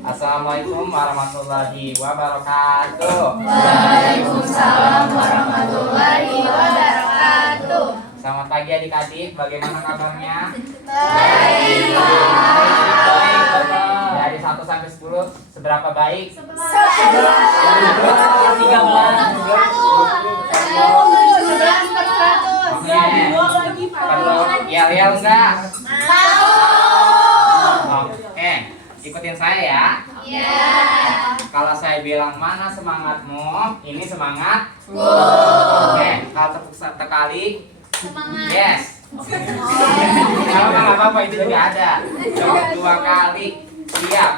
Assalamualaikum warahmatullahi wabarakatuh. Waalaikumsalam warahmatullahi wabarakatuh. Selamat pagi adik-adik, bagaimana kabarnya? Baik. Dari 1 sampai 10, seberapa baik? 11. Perlu yel-yel enggak? Oke, ikutin saya ya. Ya. Kalau saya bilang mana semangatmu, ini semangat. Oke, kalau tepuk satu kali, Semangat. yes. Kalau nggak apa-apa itu juga ada. Tepuk 2 kali, siap.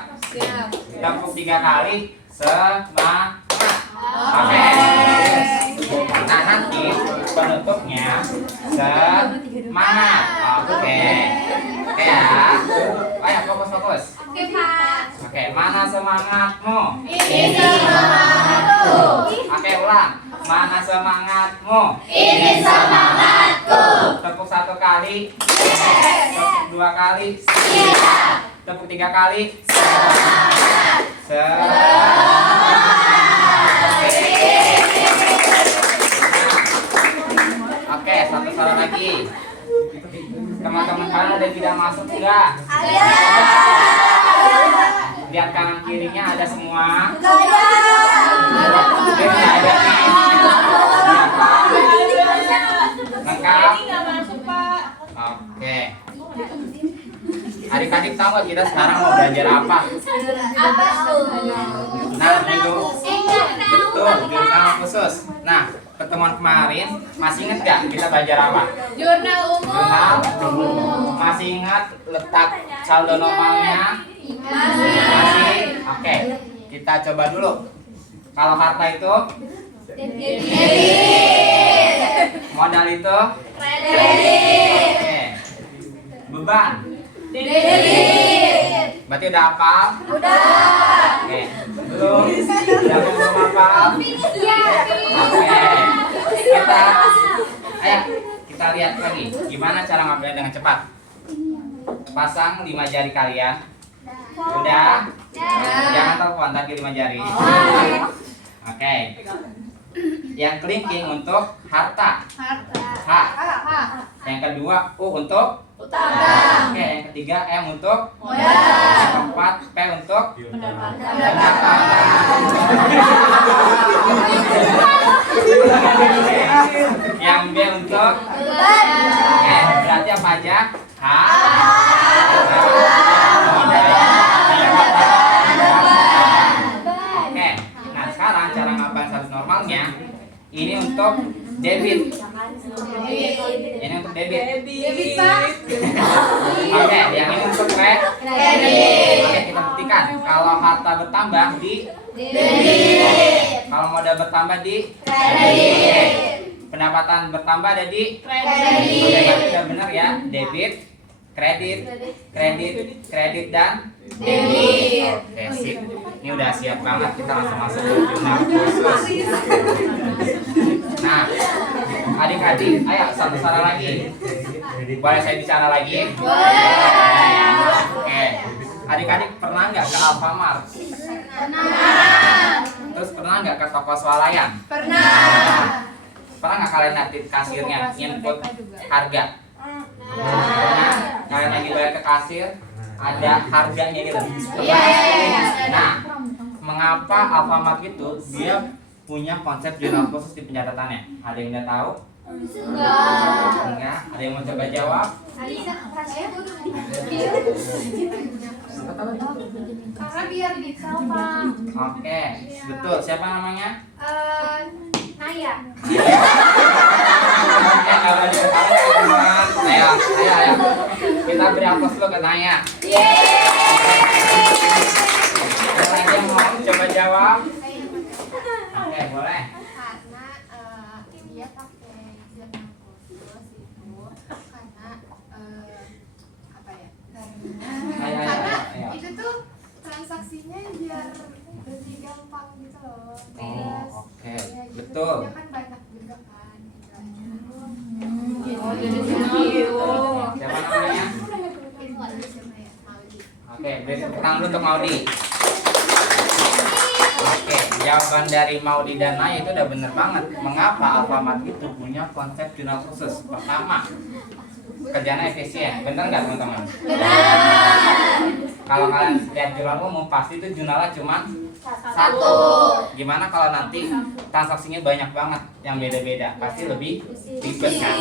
Tepuk 3 kali, semangat. Oke. Nah nanti penutupnya semangat. Oke. Oke ya. Ayo fokus. Oke, Pak. Oke, mana semangatmu? Ini semangatku. Oke, ulang. Mana semangatmu? Ini semangatku. Tepuk 1 kali. Tepuk 2 kali. Siap. Tepuk 3 kali. Oke, satu salah lagi. Teman-teman kalian ada yang tidak masuk enggak? Ada. Lihat kanan kirinya ada semua. Ada. Oke, nggak ada nih. Lengkap. Oke. Adik-adik tahu nggak kita sekarang mau belajar apa? Apa tuh? Nah, itu betul, jurnal khusus. Nah, pertemuan kemarin masih ingat nggak kita belajar apa? Jurnal Jurnal umum. masih ingat letak saldo normalnya? Masih. Oke, kita coba dulu. Kalau harta itu, modal itu, Kredit. oke. Beban, Debit. berarti udah hafal? Udah. Oke, belum? Udah belum hafal? Iya. Oke, kita lihat lagi. Gimana cara ngapalin dengan cepat? Pasang 5 jari kalian. Udah? Jangan telepon tadi 5 jari. Oke. Yang kelingking untuk harta. H. Yang kedua U untuk Utama. Oke, yang ketiga M untuk Modal. Yang keempat P untuk pendapatan. Yang B untuk Beban. Oke, berarti apa aja? H. Oke, nah sekarang cara ngapalin saldo normalnya ini untuk debit. Ini untuk debit. Debit, Pak. Oke, yang ini untuk Kredit. Oke, kita buktikan. Kalau harta bertambah di Debit. kalau modal bertambah di Kredit. pendapatan bertambah ada di Oke, Kredit. berarti udah benar ya. Debit, kredit dan Debit. Oke, sip. Ini udah siap banget, kita langsung masuk ke jurnal khusus. Nah, adik-adik, ayo satu cara lagi. Boleh saya bicara lagi? Oke. Adik-adik pernah nggak ke Alfamart? Pernah. Terus pernah nggak ke toko swalayan? Pernah. Pernah nggak kalian lihat kasirnya input harga? Pernah? Kalian lagi bayar ke kasir, ada harganya gitu. Iya. Nah, mengapa Alfamart itu dia punya konsep jurnal khusus di pencatatannya? Ada yang udah tahu? Enggak. Ada yang mau coba jawab? Karena biar detail, Pak. Oke, betul. Siapa namanya? Naya. Nggak boleh ketawa, teman. Ayo. Kita beri aplaus dulu ke Naya. Ada lagi yang mau coba jawab? Oke, boleh. Karena dia pakai jurnal khusus itu karena apa ya? Ayo. Itu tuh transaksinya biar lebih gampang gitu loh. Oh, oke. Ya, gitu. Betul. Dia kan banyak juga kan. Siapa namanya? Itu siapa ya? Aldi. Oke, beri tepuk tangan tangan dulu untuk Maudi. Oke, jawaban dari Maudi dan Naya itu udah bener banget. Mengapa Alfamart itu punya konsep jurnal khusus? Pertama, kerjanya efisien. Bener nggak teman-teman? Benar. Kalau kalian lihat jurnal umum, pasti itu jurnalnya cuma satu. Gimana kalau nanti transaksinya banyak banget yang beda-beda? Pasti lebih ribet kan?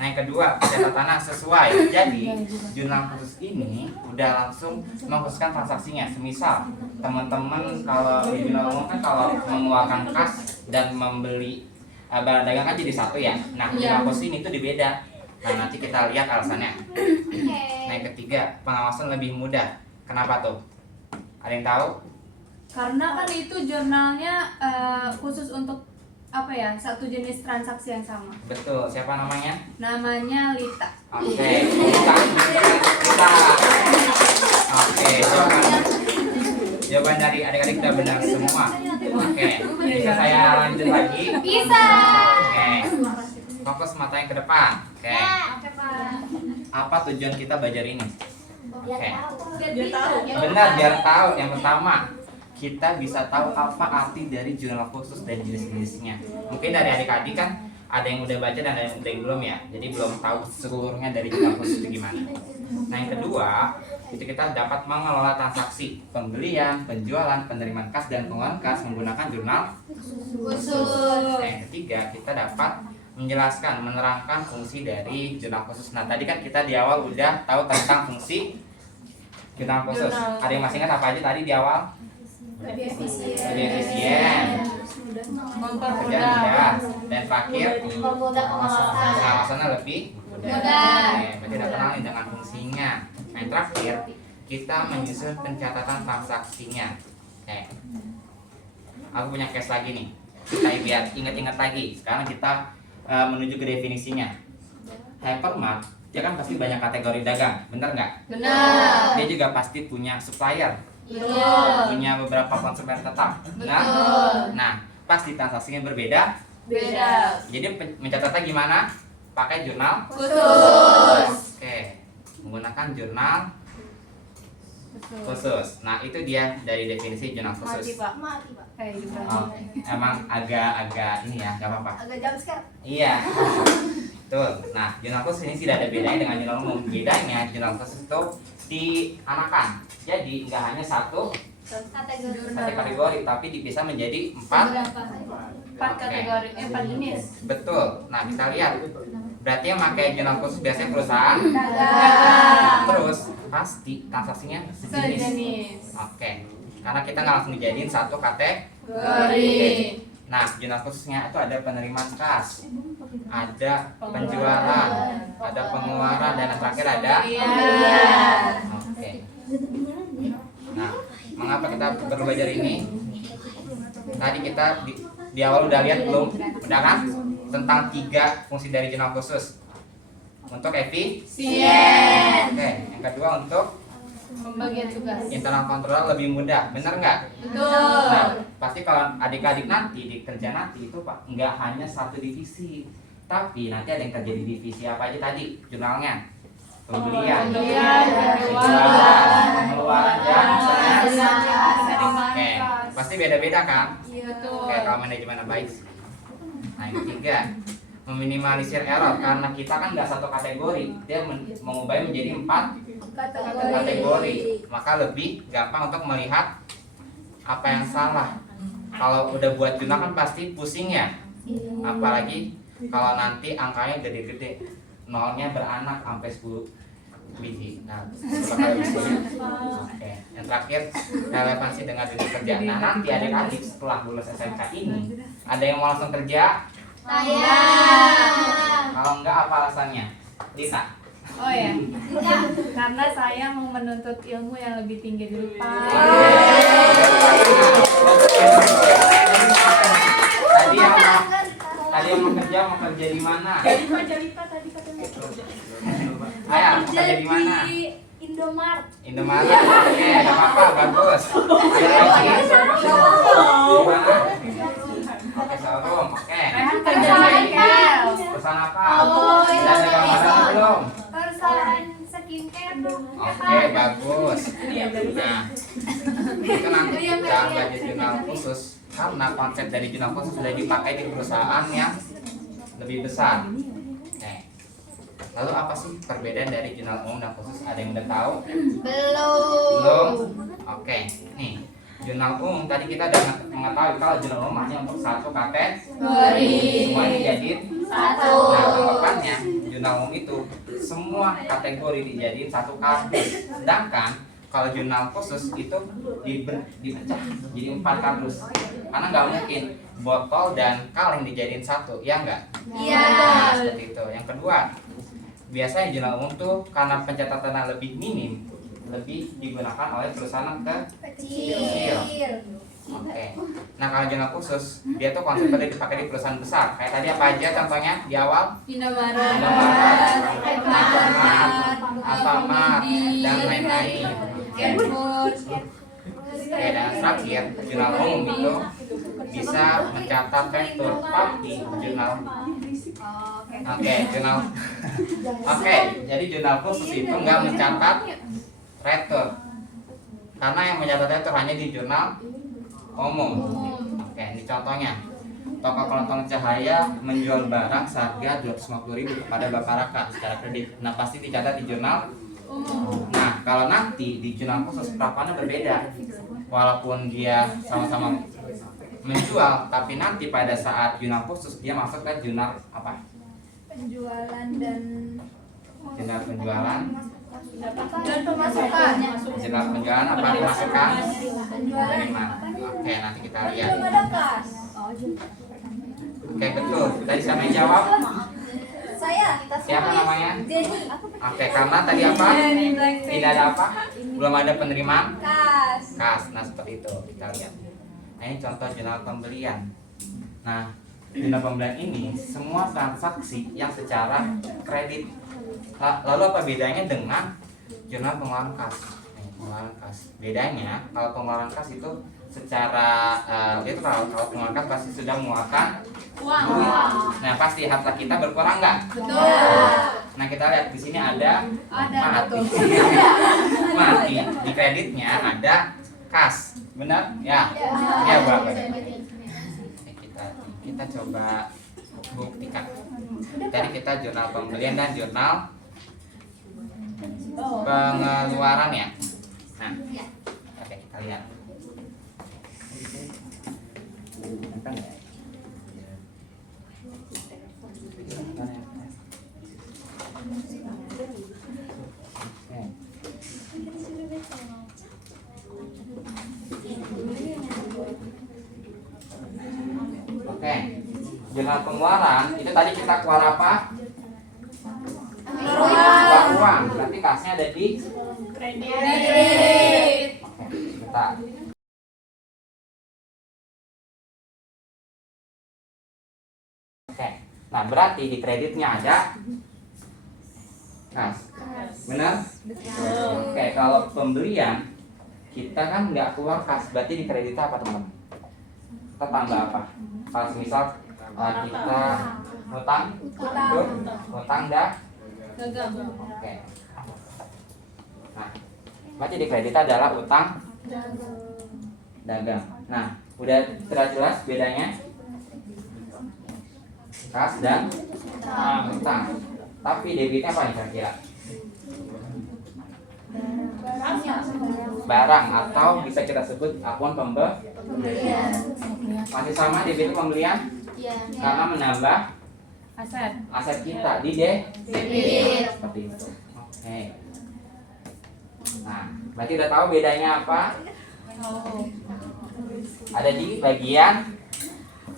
Nah yang kedua, catatannya sesuai. Jadi jurnal khusus ini udah langsung mengkhususkan transaksinya. Semisal teman-teman kalau di jurnal umum kan kalau mengeluarkan kas dan membeli barang dagang kan jadi satu ya. Nah jurnal khusus ini tuh beda. Nah nanti kita lihat alasannya. Nah yang ketiga, pengawasan lebih mudah. Kenapa tuh? Ada yang tahu? Karena kan itu jurnalnya khusus untuk apa ya, satu jenis transaksi yang sama. Betul. Siapa namanya? Namanya Lita. Oke. Kita. Oke. Jawaban dari adik-adik udah benar semua. Oke. Bisa saya lanjut lagi? Bisa. Oke. Fokus matanya ke depan. Oke. Oke, Pak. Apa tujuan kita belajar ini? Oke. Biar tahu. Benar, biar tahu. Yang pertama, kita bisa tahu apa arti dari jurnal khusus dan jenis-jenisnya. Mungkin dari adik-adik kan ada yang udah baca dan ada yang belum ya. Jadi belum tahu seluruhnya dari jurnal khusus itu gimana. Nah yang kedua, itu kita dapat mengelola transaksi pembelian, penjualan, penerimaan kas dan pengeluaran kas menggunakan jurnal Khusus. Nah, yang ketiga, kita dapat menjelaskan, menerangkan fungsi dari jurnal khusus. Nah tadi kan kita di awal udah tahu tentang fungsi jurnal khusus. Ada yang masih ingat apa aja tadi di awal? Lebih efisien, kerjaan mudah, dan terakhir pengawasannya lebih Mudah. Oke, berarti udah kenal nih dengan fungsinya. Nah, yang terakhir kita menyusun pencatatan transaksinya. Oke, aku punya case lagi nih. Kita biar ingat-ingat lagi. Sekarang kita menuju ke definisinya. Hypermart dia kan pasti banyak kategori dagang, bener nggak? Benar. Dia juga pasti punya supplier. Betul. Punya beberapa konsumen tetap. Nah, Betul. nah pasti transaksinya berbeda. Beda. Jadi mencatatnya gimana? Pakai jurnal Khusus. Oke, menggunakan jurnal khusus. Nah itu dia dari definisi jurnal Mati khusus. Pak. Mati, Pak. Kayak gitu. Oh, emang agak ini ya, nggak apa-apa. Agak jam sekarang. Iya. Tuh. Nah jurnal khusus ini tidak ada bedanya dengan jurnal umum. Bedanya jurnal khusus itu dianakan. Jadi nggak hanya satu kategori, tapi dipisah menjadi empat. Empat kategori, empat jenis. Betul. Nah kita lihat. Berarti yang pakai jurnal khusus biasanya perusahaan. Dagang. Terus pasti transaksinya sejenis. Sejenis. Oke. Karena kita nggak langsung dijadiin satu Kategori. Nah, jurnal khususnya itu ada penerimaan kas, ada penjualan, ada pengeluaran, dan yang terakhir ada. Oke. Nah, mengapa kita perlu belajar ini? Tadi kita di awal udah lihat belum? Udah kan? Tentang 3 fungsi dari jurnal khusus. Untuk efisien. Oke. Yang kedua untuk Pembagian tugas. internal kontrol lebih mudah, bener nggak? Betul. Nah, pasti kalau adik-adik nanti di kerja nanti itu Pak nggak hanya satu divisi, tapi nanti ada yang kerja di divisi apa aja tadi jurnalnya? Pembelian, pengeluaran, dan oke, pasti beda-beda kan? Oke, kalau manajemen baik. Nah, yang ketiga, meminimalisir error karena kita kan nggak satu kategori, dia mengubahnya menjadi 4 kategori, maka lebih gampang untuk melihat apa yang salah. Kalau udah buat jurnal kan pasti pusing ya, apalagi kalau nanti angkanya gede-gede, nolnya beranak sampai 10 biji. Nah, itu bakal lebih sulit. Oke. Yang terakhir, relevansi dengan dunia kerja. Nah, nanti adik-adik setelah lulus SMK ini, ada yang mau langsung kerja? Saya. Kalau enggak, apa alasannya? Lisa. Oh ya, karena saya mau menuntut ilmu yang lebih tinggi dulu Pak. Tadi yang mau kerja di mana? Ayah, kerja di mana? Indomart. Indomaret. Oke, enggak apa-apa, bagus. Ada lagi? Di mana? Oke, showroom. Oke. Rehan kerja di bengkel. Perusahaan apa? Oh, Sudah ada gambaran belum? Perusahaan skincare dong. Oke, bagus. itu nanti kita belajar jurnal khusus karena konsep dari jurnal khusus sudah dipakai di perusahaan yang lebih besar. Lalu apa sih perbedaan dari jurnal umum dan khusus? Ada yang udah tahu? Belum? Oke, nih jurnal umum tadi kita udah mengetahui kalau jurnal umum hanya untuk satu kategori, semua dijadiin satu. Nah, anggapannya jurnal umum itu semua kategori dijadiin satu kardus. Sedangkan kalau jurnal khusus itu dipecah jadi 4 kardus. Karena nggak mungkin botol dan kaleng dijadiin satu, ya enggak? Iya. Nah, seperti itu. Yang kedua, biasanya jurnal umum tuh karena pencatatannya lebih minim, lebih digunakan oleh perusahaan kecil. Oke. Nah, kalau jurnal khusus, dia tuh konsepnya dipakai di perusahaan besar. Kayak tadi apa aja contohnya di awal? Indomaret, Alfamart, dan lain-lain. Kenwood. Oke, dan terakhir, jurnal umum itu bisa mencatat vektor, tapi jurnal Oke, jadi jurnal khusus itu nggak mencatat retur. Karena yang mencatat retur hanya di jurnal umum. Oke, ini contohnya. Toko Kelontong Cahaya menjual barang seharga 250.000 kepada Bapak Raka secara kredit. Nah, pasti dicatat di jurnal umum. Nah, kalau nanti di jurnal khusus perapannya berbeda. Walaupun dia sama-sama menjual, tapi nanti pada saat jurnal khusus dia masuk ke jurnal apa? Penjualan dan Jurnal penjualan, pemasukan. jurnal penjualan apa pemasukan? Penerimaan. Oke, nanti kita lihat. Oke, betul. Tadi siapa yang jawab? Saya. Siapa namanya? Oke, karena tadi apa? Tidak ada apa? Belum ada penerimaan? Kas. Nah, seperti itu. Kita lihat. Nah, ini contoh jurnal pembelian. Nah, jurnal pembelian ini semua transaksi yang secara kredit. Lalu apa bedanya dengan jurnal pengeluaran kas? Pengeluaran kas. Bedanya kalau pengeluaran kas itu secara itu kalau pengeluaran kas pasti sudah mengeluarkan Uang. Nah, pasti harta kita berkurang nggak? Betul. Nah, kita lihat di sini ada mati. betul. Mati. Di kreditnya ada kas. Benar? Ya. Ya, Bapak. Kita coba buktikan. Tadi kita jurnal pembelian dan jurnal pengeluaran ya. Nah, oke, kita lihat. Oke, jurnal pengeluaran itu tadi kita keluar apa? Keluar uang. Berarti kasnya ada di Kredit. Oke, kita. Oke, nah berarti di kreditnya ada kas. Benar? Oke, kalau pembelian kita kan nggak keluar kas, berarti di kreditnya apa teman-teman? Kita tambah apa? Kalau misal kita utang dah. Gagal. Oke. Nah, berarti di kredit adalah utang dagang. Nah, udah jelas bedanya kas dan utang. Tapi debitnya apa nih kira-kira? Barang atau bisa kita sebut akun pembelian. Masih sama debit itu pembelian? Karena menambah aset kita di debit. Seperti itu. Oke. Nah, berarti udah tahu bedanya apa? Ada di bagian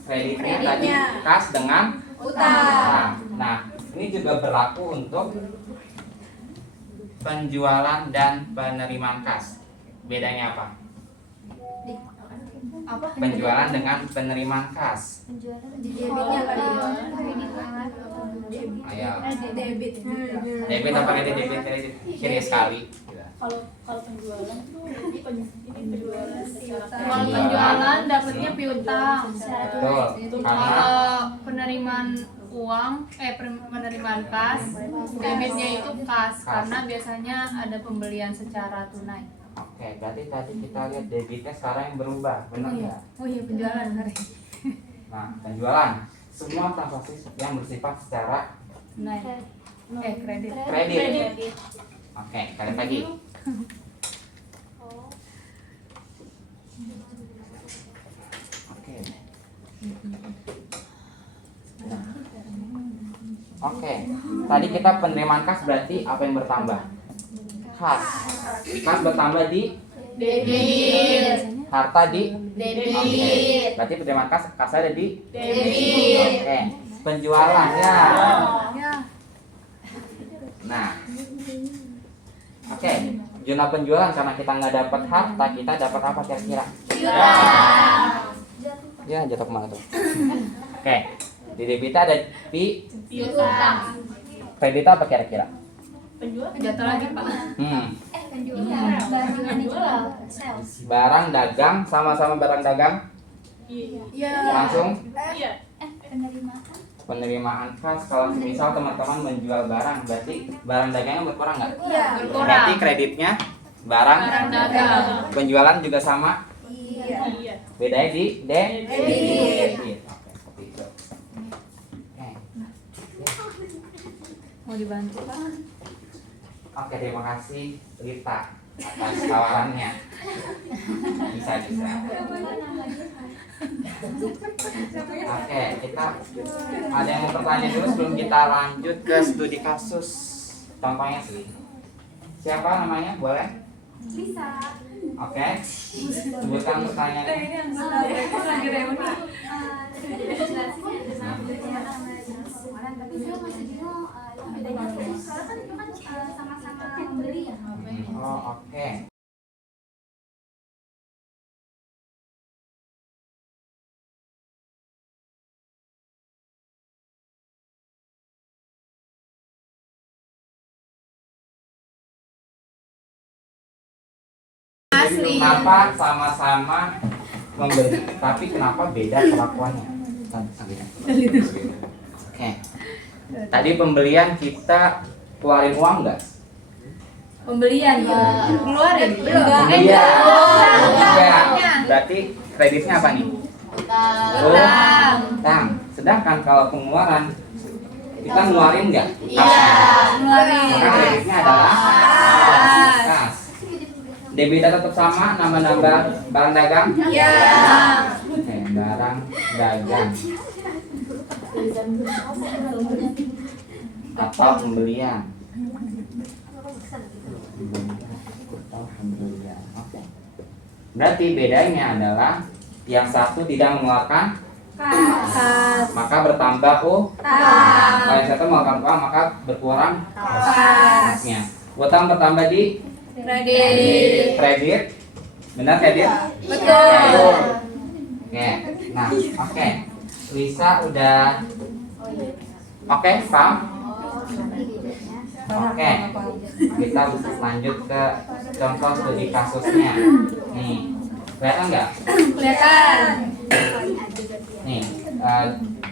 kreditnya tadi kas dengan utang. Nah, ini juga berlaku untuk penjualan dan penerimaan kas. Bedanya apa? Penjualan dengan penerimaan kas. Ayo. Debit apa kredit? Debit kiri sekali. Kalau penjualan tuh ini penjualan secara Kalau penjualan dapatnya piutang. Betul. Karena Kalau penerimaan uang, penerimaan kas, debitnya itu kas karena biasanya ada pembelian secara tunai. oke. Oke, berarti tadi kita lihat debitnya sekarang yang berubah, benar nggak? Oh iya, penjualan hari. Nah, penjualan semua transaksi yang bersifat secara Kredit. kredit. Oke, kalian lagi. Oke. Oke, tadi kita penerimaan kas berarti apa yang bertambah? Kas. Kas bertambah di Debit. harta di Debit. Oke. Berarti penerimaan kas ada di Debit. Oke. Penjualan ya. Ya. Nah. Oke, jumlah penjualan karena kita nggak dapat harta, kita dapat apa kira-kira? Ya, jatuh kemana tuh? Oke, di debit ada di Piutang. kredit apa kira-kira? Penjual. Jatuh lagi, Pak. Barang dagang sama-sama barang dagang Iya. langsung Iya. penerimaan kas. Kalau misal teman-teman menjual barang, berarti barang dagangnya berkurang nggak? Iya. Berarti kreditnya barang dagang. penjualan juga sama. Iya. Iya. Bedanya di Debit. debit. Oke, seperti itu. Oke. Mau dibantu, Pak? Oke, terima kasih Rita atas tawarannya. Bisa. Oke, kita ada yang mau bertanya dulu sebelum kita lanjut ke studi kasus. Contohnya sih. Siapa namanya? Boleh? Lisa. Oke. Sebutkan pertanyaannya. Ini yang lagi reuni. Tapi saya masih bingung bedanya soalnya kan itu kan sama-sama membeli ya. Oh, oke. Asli. Kenapa sama-sama membeli, tapi kenapa beda perlakuannya? Oke. Tadi pembelian kita keluarin uang nggak? Pembelian, keluarin belum? Pembelian. Iya. Iya. Berarti kreditnya apa nih? Utang. Utang. Sedangkan kalau pengeluaran kita ngeluarin nggak? Iya, keluarin. Maka kreditnya adalah kas. Debitnya tetap sama, nambah-nambah barang dagang? Iya. Oke, barang dagang atau pembelian. Atau pembelian. Oke. Berarti bedanya adalah yang satu tidak mengeluarkan Kas. maka bertambah Utang. kalau yang satu mengeluarkan uang maka berkurang Kas. kasnya. Utang bertambah di Kredit. kredit. Benar kredit? Betul. Oke. Nah, oke. Lisa udah oke, paham? Oke. Kita lanjut ke contoh studi kasusnya. Nih. Kelihatan nggak? Kelihatan. Nih,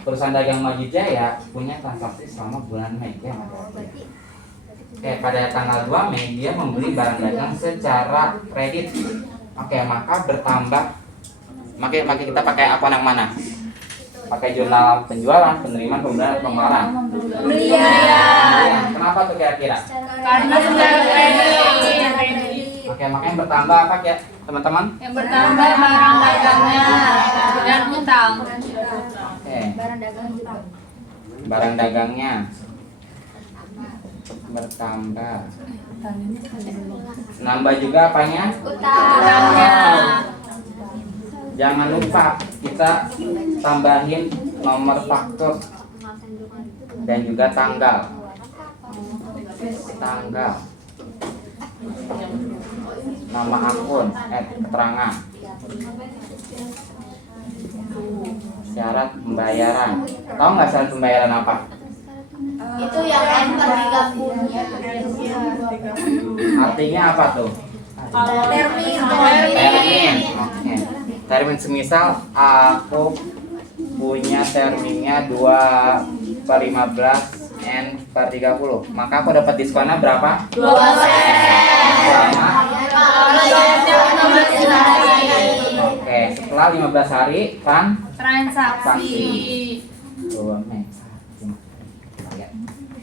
perusahaan dagang Maju Jaya punya transaksi selama bulan Mei. Ya, oke, pada tanggal 2 Mei dia membeli barang dagang secara kredit. Oke, maka bertambah. Maka kita pakai akun yang mana? Pakai jurnal penjualan, penerimaan, pembelian, pengeluaran. Pembelian. Kenapa tuh kira-kira? Karena secara kredit. Oke, makanya bertambah apa ya, teman-teman? Yang bertambah barang dagangnya dan utang. Oke. Barang dagangnya bertambah. Nambah juga apanya? Utangnya. Jangan lupa kita tambahin nomor faktur dan juga tanggal. Tanggal. Nama akun, keterangan. Syarat pembayaran. Tahu nggak syarat pembayaran apa? Itu yang enter digabungnya. Artinya apa tuh? Termin. Termin. Oke. Termin semisal aku punya terminnya 2/15 N/30, maka aku dapat diskonnya berapa? 2%. Selama Bayarnya 15 hari. Oke, setelah 15 hari kan Transaksi. tuh nih. Lihat.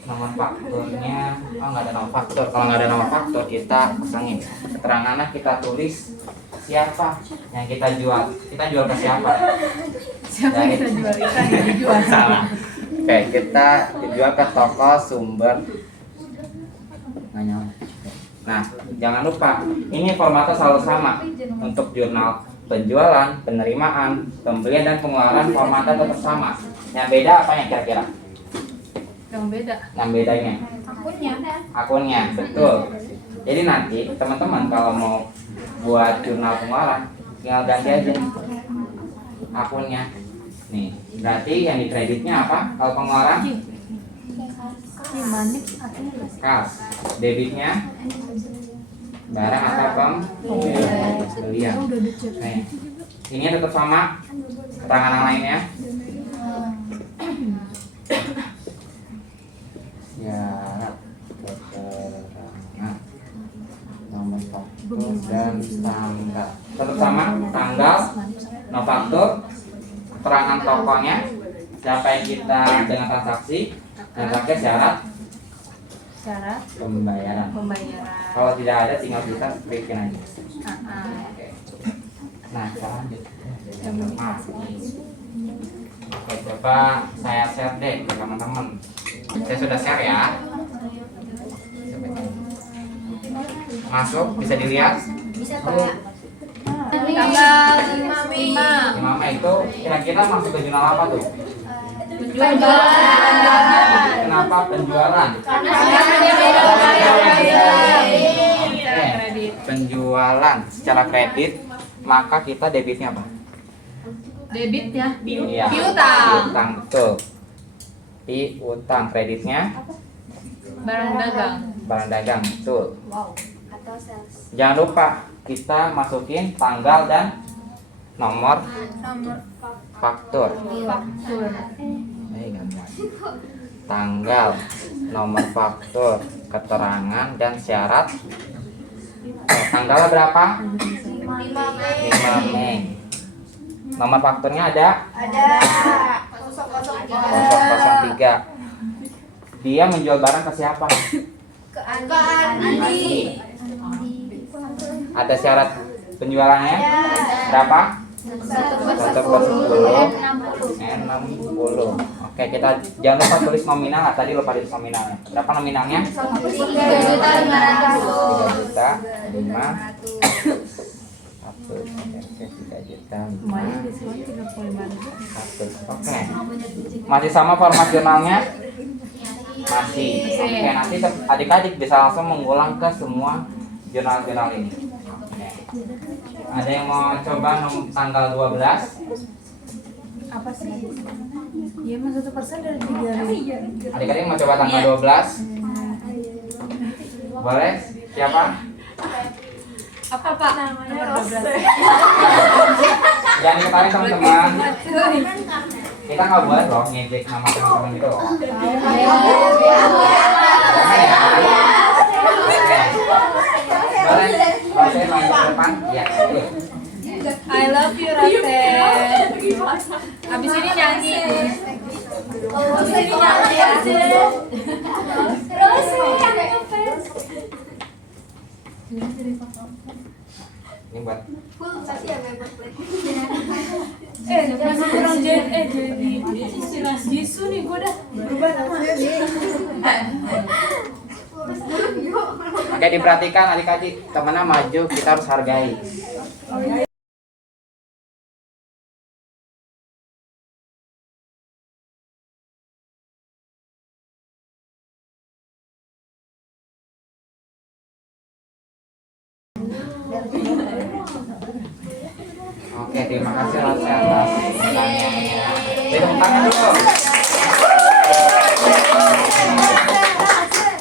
Nomor fakturnya, nggak ada nomor faktur. Kalau nggak ada nomor faktur kita kosongin. Keterangannya kita tulis siapa yang kita jual. Kita jual ke siapa? Siapa yang kita jual? Ikan yang dijual. Salah. Oke, kita dijual ke toko sumber. Nggak nyala. Nah, jangan lupa ini formatnya selalu sama untuk jurnal penjualan, penerimaan, pembelian dan pengeluaran formatnya tetap sama. Yang beda apa yang kira-kira? Yang beda. Yang bedanya akunnya, betul. Jadi nanti teman-teman kalau mau buat jurnal pengeluaran tinggal ganti aja akunnya. Nih, berarti yang dikreditnya apa? Kalau pengeluaran kas, debitnya barang atau pembelian. Nih, ini tetap sama keterangan yang lainnya. Syarat keterangan nomor faktur dan tanggal tetap sama, tanggal, nomor faktur, keterangan tokonya, siapa yang kita dengan transaksi, dan pakai syarat pembayaran. Kalau tidak ada tinggal kita bikin aja. Oke. Nah, kita lanjut. Oke, coba saya share deh ke teman-teman. Saya sudah share ya. Masuk, bisa dilihat. Tanggal 5 Mama itu kira-kira masuk ke jurnal apa tuh? penjualan. Kenapa penjualan? Oke, penjualan secara kredit, maka kita debitnya apa? Debit ya. Iya. Piutang. Piutang, betul. Piutang, kreditnya Barang dagang. barang dagang, betul. Jangan lupa kita masukin tanggal dan nomor faktur. Tanggal, nomor faktur, keterangan dan syarat. Tanggalnya berapa? 5 Mei. Nomor fakturnya ada? 003. Dia menjual barang ke siapa? Ke Andi. Ada syarat penjualannya? Berapa? 1/10 60. Oke, kita jangan lupa tulis nominal. Tadi lupa tulis nominalnya. Berapa nominalnya? 3.500.000. Oke. Masih sama format jurnalnya? Masih. Oke, nanti adik-adik bisa langsung mengulang ke semua jurnal-jurnal ini. Oke. Ada yang mau coba tanggal 12? Apa sih? Iya, mah 1% dari 3.000. Adik-adik mau coba tanggal 12? Boleh? Siapa? Apa Pak? Nomor 12. Jangan diketahui teman-teman. Kita nggak boleh loh ngejek nama teman-teman gitu loh. Jangan ya. Boleh? Kalau saya main ke depan? Ya. I love you Rafael. Abis ini nyanyi. Abis ini nyanyi aja. Ini buat Masih kurang jadi Jisoo nih, gue dah berubah nama. Oke, diperhatikan adik-adik, temennya maju, kita harus hargai. Oke, terima kasih Rasa atas pertanyaannya. Tepuk tangan dulu.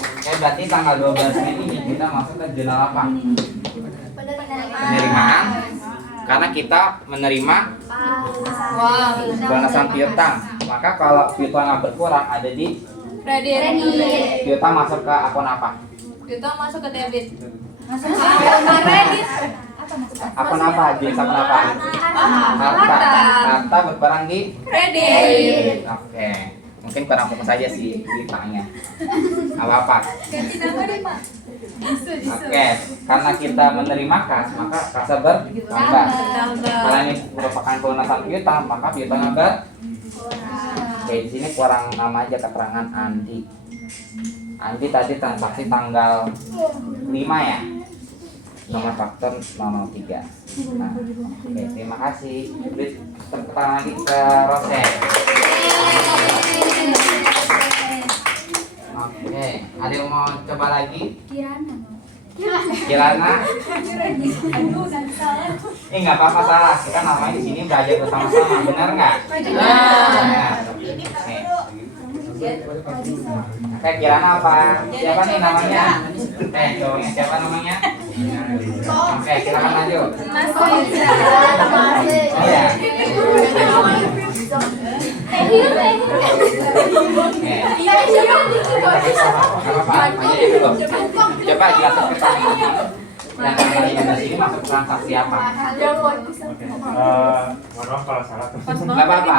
Oke, berarti tanggal 12 Mei ini kita masuk ke jurnal apa? Penerimaan. Karena kita menerima pelunasan piutang. Maka kalau piutang berkurang ada di Kredit. piutang masuk ke akun apa? Piutang masuk ke debit. Masuk akun kredit. Akun apa? Jenis akun apa? Harta berperang di Kredit. Oke, mungkin kurang fokus aja sih di tanya. Apa? Ganti nama deh, Pak. Oke, karena kita menerima kas, maka kasnya bertambah. Karena ini merupakan pelunasan piutang, maka piutangnya Oke, di sini kurang nama aja keterangan Andi. Andi tadi transaksi tanggal 5 ya. Nomor faktur 003. Nah, oke, terima kasih. Beri tepuk tangan lagi ke Rose. Oke, ada yang mau coba lagi? Kirana? Nggak apa-apa salah. Kita namanya di sini belajar bersama-sama, benar nggak? Benar. Oke, Kirana apa? Siapa nih namanya? Cowoknya siapa namanya? Oke, silakan maju. Iya. Coba jelaskan ke saya. Yang namanya di sini masuk transaksi apa? Mohon maaf kalau salah. Nggak apa-apa.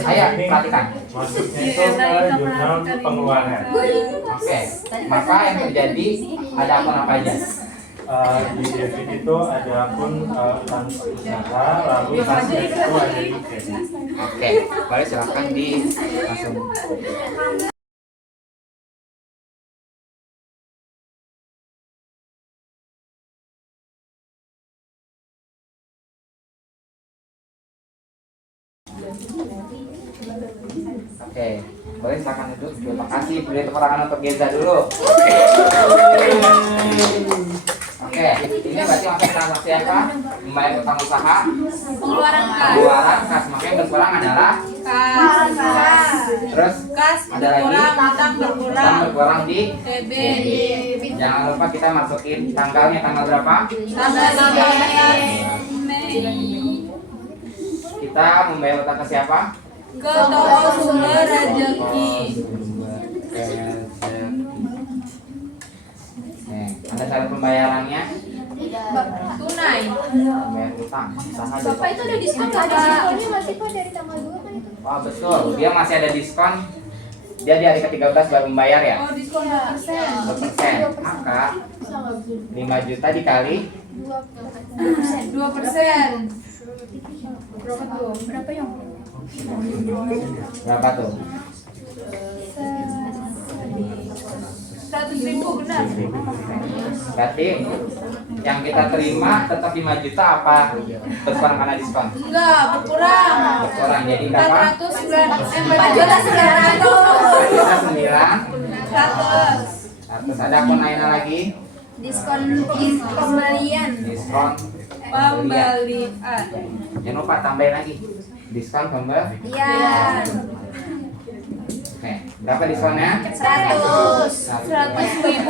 Saya perhatikan. Maksudnya itu jurnal pengeluaran. Oke. Maka yang terjadi ada akun apa aja? Di debit itu ada akun utang usaha, lalu kasir itu ada di kredit. Oke. Boleh silakan di langsung. Oke, boleh silakan duduk. Terima kasih. Beri tepuk tangan untuk Geza dulu. Oke, ini berarti masuk transaksi apa? Membayar utang usaha, pengeluaran kas. Makanya berkurang adalah Kas. terus Kas ada lagi utang berkurang di debit. Jangan lupa kita masukin tanggalnya tanggal berapa? Tanggal 13 Mei. Kita membayar utang ke siapa? Ke toko sumber rezeki. Ada cara pembayarannya? Tunai. Membayar utang. Usaha dari Bapak itu ada diskon nggak? Diskonnya masih kok dari tanggal 2 kan itu? Wah betul, dia masih ada diskon. Dia di hari ke-13 baru membayar ya? Oh, diskon 2%. 2%. Maka 5 juta dikali 2%. Berapa yang? berapa tuh? 100.000 benar. Berarti yang kita terima tetap 5 juta apa berkurang karena diskon? Enggak, berkurang. Berkurang jadi berapa? 409. Ada akun lain lagi? Diskon pembelian. Diskon Pembelian. Jangan lupa tambahin lagi. Diskon pembelian. Iya. Oke, berapa diskonnya? 100.000.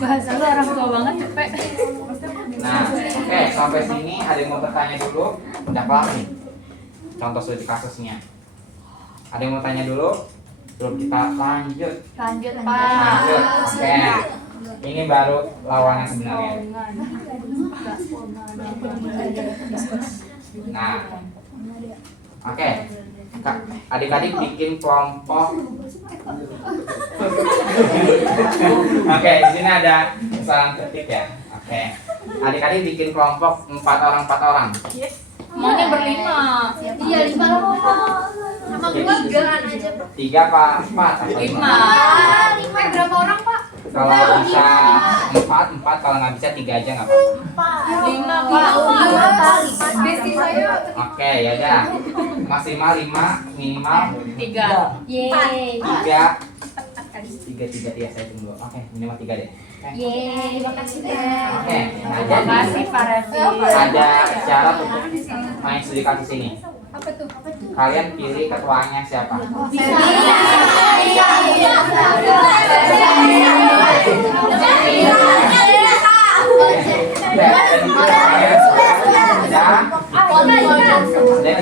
Bahasa lu orang tua banget, cepet. Nah, oke, sampai sini ada yang mau bertanya dulu? Udah kelar nih. Contoh studi kasusnya. Ada yang mau tanya dulu? Belum, kita lanjut. Lanjut, Lanjut. Oke. Ini baru lawan yang sebenarnya. Nah, oke. Adik-adik bikin kelompok. Oke, di sini ada kesalahan ketik ya. Oke. Adik-adik bikin kelompok 4 orang. Maunya berlima. Iya 5 lah Pak. Sama gua jalan aja Pak. 3 apa 4 atau 5? 5. Berapa orang, Pak? Kalau bisa 4, kalau nggak bisa 3 aja nggak apa-apa. 5, Pak. Besti saya. Oke, ya udah. Maksimal 5, minimal 3. Yeay. 3. 3 ya, saya tunggu. Oke, minimal 3 deh. Yeay, terima kasih Pak. Oke, nah Terima jadi kasih, Pak Revi. ada syarat untuk main studi kasus ini. Apa tuh? Kalian pilih ketuanya siapa? Dan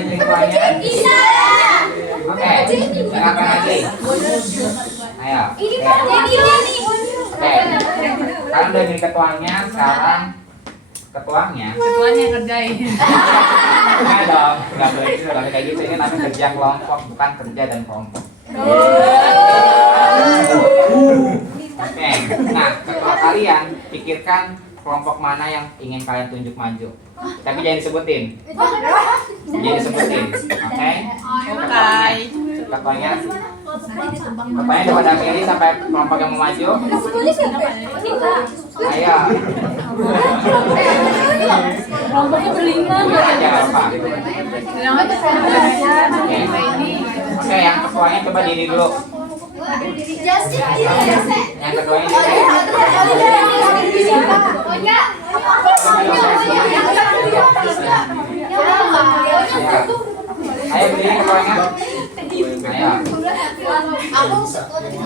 pilih ketuanya. Oke, dengarkan lagi. Ayo. Ini Pak, jadi ketuanya sekarang ketuanya. Ketuanya yang kerjain. Enggak dong, enggak boleh gitu, enggak kayak gitu. Ini namanya kerja kelompok, bukan kerja dan kelompok. Oke, nah ketua kalian pikirkan kelompok mana yang ingin kalian tunjuk maju. Tapi jangan disebutin. Jangan disebutin, oke? Ketuanya coba pilih sampai kelompok yang mau maju. Ayo. Kelompoknya berlima. Jangan lupa. Bilang aja Oke. Oke, yang ketuanya coba diri dulu. Yang ketuanya diri. Ayo berdiri ketuanya. Ayo.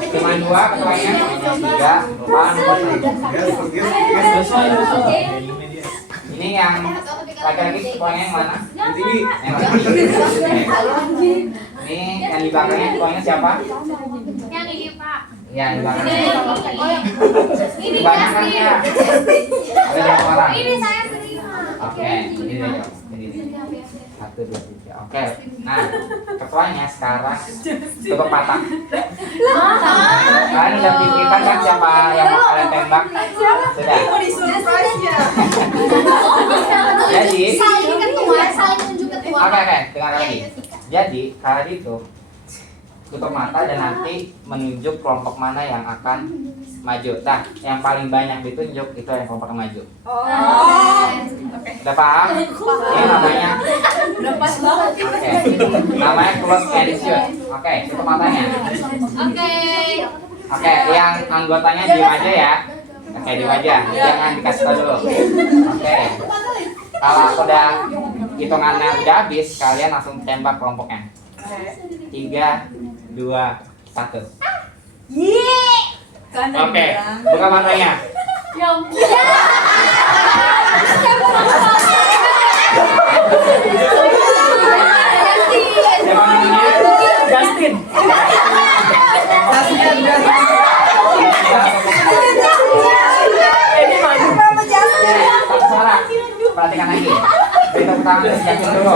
Cuma 2 ketuanya. 3, 4. Ini yang laki-laki ketuanya yang mana? Yang laki. Ini yang di belakangnya ketuanya siapa? Yang ini Pak. Iya, yang di belakangnya. Banyak kan ya? Ada berapa orang? Ini saya terima. Oke, ini deh, Jo. Ini deh. 1, 2, 3. Oke. Nah, ketuanya sekarang tutup mata. Kalian udah pikirkan kan siapa yang mau kalian tembak? Sudah. Jadi, Saling ketua, saling tunjuk ketua. oke, dengar lagi. Jadi, kalian itu tutup mata dan nanti menunjuk kelompok mana yang akan maju. Nah, yang paling banyak ditunjuk itu yang kelompok yang maju. Udah paham? Ini namanya udah pas banget. Oke. Namanya close addition. Oke, tutup matanya. Oke. Oke, yang anggotanya diem aja ya. Oke, diem aja. Jangan dikasih tahu dulu. Oke. Kalau udah hitungannya udah habis, kalian langsung tembak kelompoknya. 3, 2, 1. Oke, buka matanya. Ya ampun. Siapa namanya? Justin. Ini maju. Satu suara. Perhatikan lagi. Beri tepuk tangan dan siapin dulu.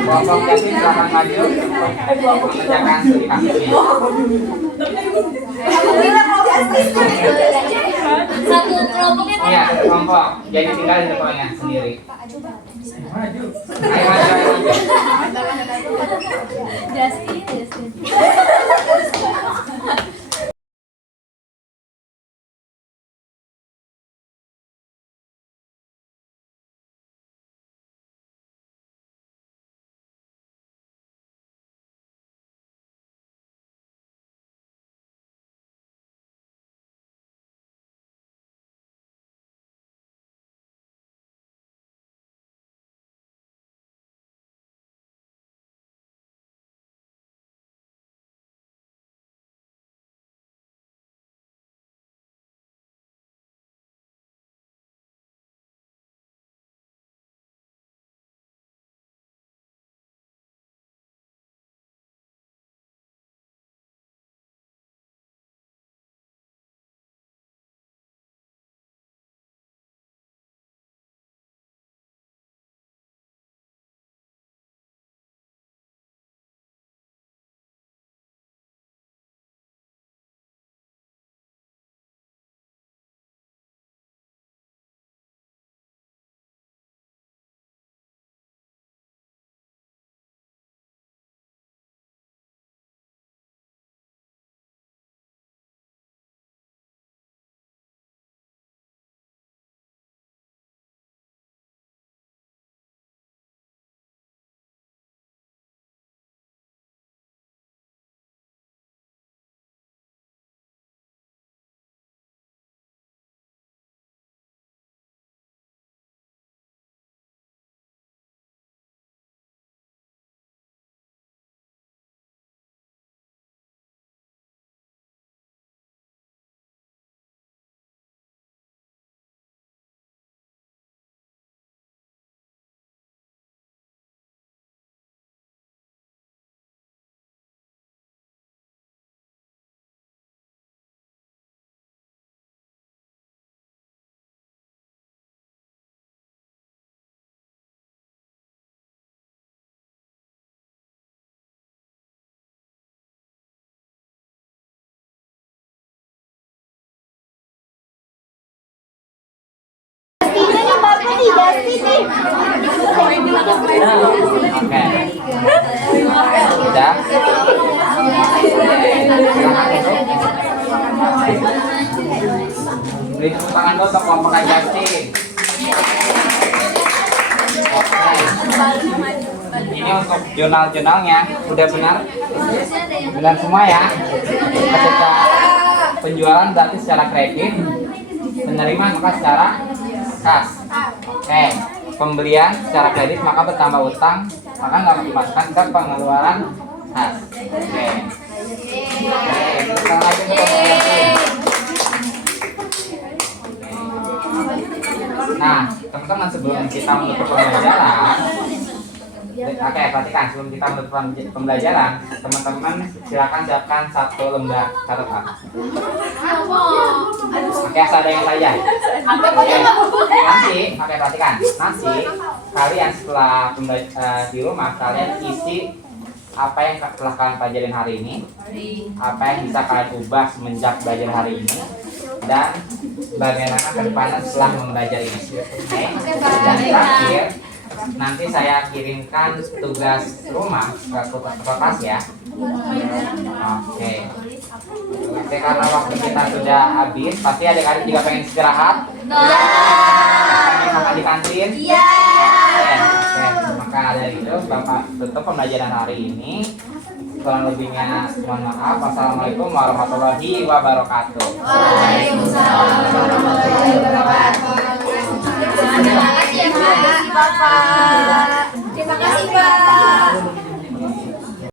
Kelompok Justin silakan maju untuk mengerjakan studi kasusnya. Satu kelompoknya Iya, kelompok. Jadi tinggal di kelompoknya sendiri. Ayo maju. Justin. Oke. Udah. Beri tepuk tangan dulu untuk kelompok Kak Justin. Oke. Ini untuk jurnal-jurnalnya udah benar? Benar semua ya? Ketika penjualan berarti secara kredit, penerimaan maka secara kas. Oke. Pembelian secara kredit maka bertambah utang, maka nggak dimasukkan ke pengeluaran kas. Oke. Kita lanjut ke Nah, teman-teman sebelum kita menutup pembelajaran, oke, perhatikan sebelum kita menutup pembelajaran, teman-teman silakan siapkan satu lembar catatan. Oke, asal ada yang saja. Oke, nanti, oke perhatikan, nanti kalian setelah di rumah kalian isi apa yang telah kalian pelajarin hari ini, apa yang bisa kalian ubah semenjak belajar hari ini, dan bagaimana ke depannya setelah mempelajari ini. Oke. Dan terakhir, nanti saya kirimkan tugas rumah ke kelas ya. Oke. Oke, karena waktu kita sudah habis, pasti adik-adik juga pengen istirahat. Pengen makan di kantin. Iya. Oke. Maka dari itu Bapak tutup pembelajaran hari ini. Kurang lebihnya mohon maaf. Wassalamualaikum warahmatullahi wabarakatuh. Waalaikumsalam warahmatullahi wabarakatuh. Terima kasih ya, Pak.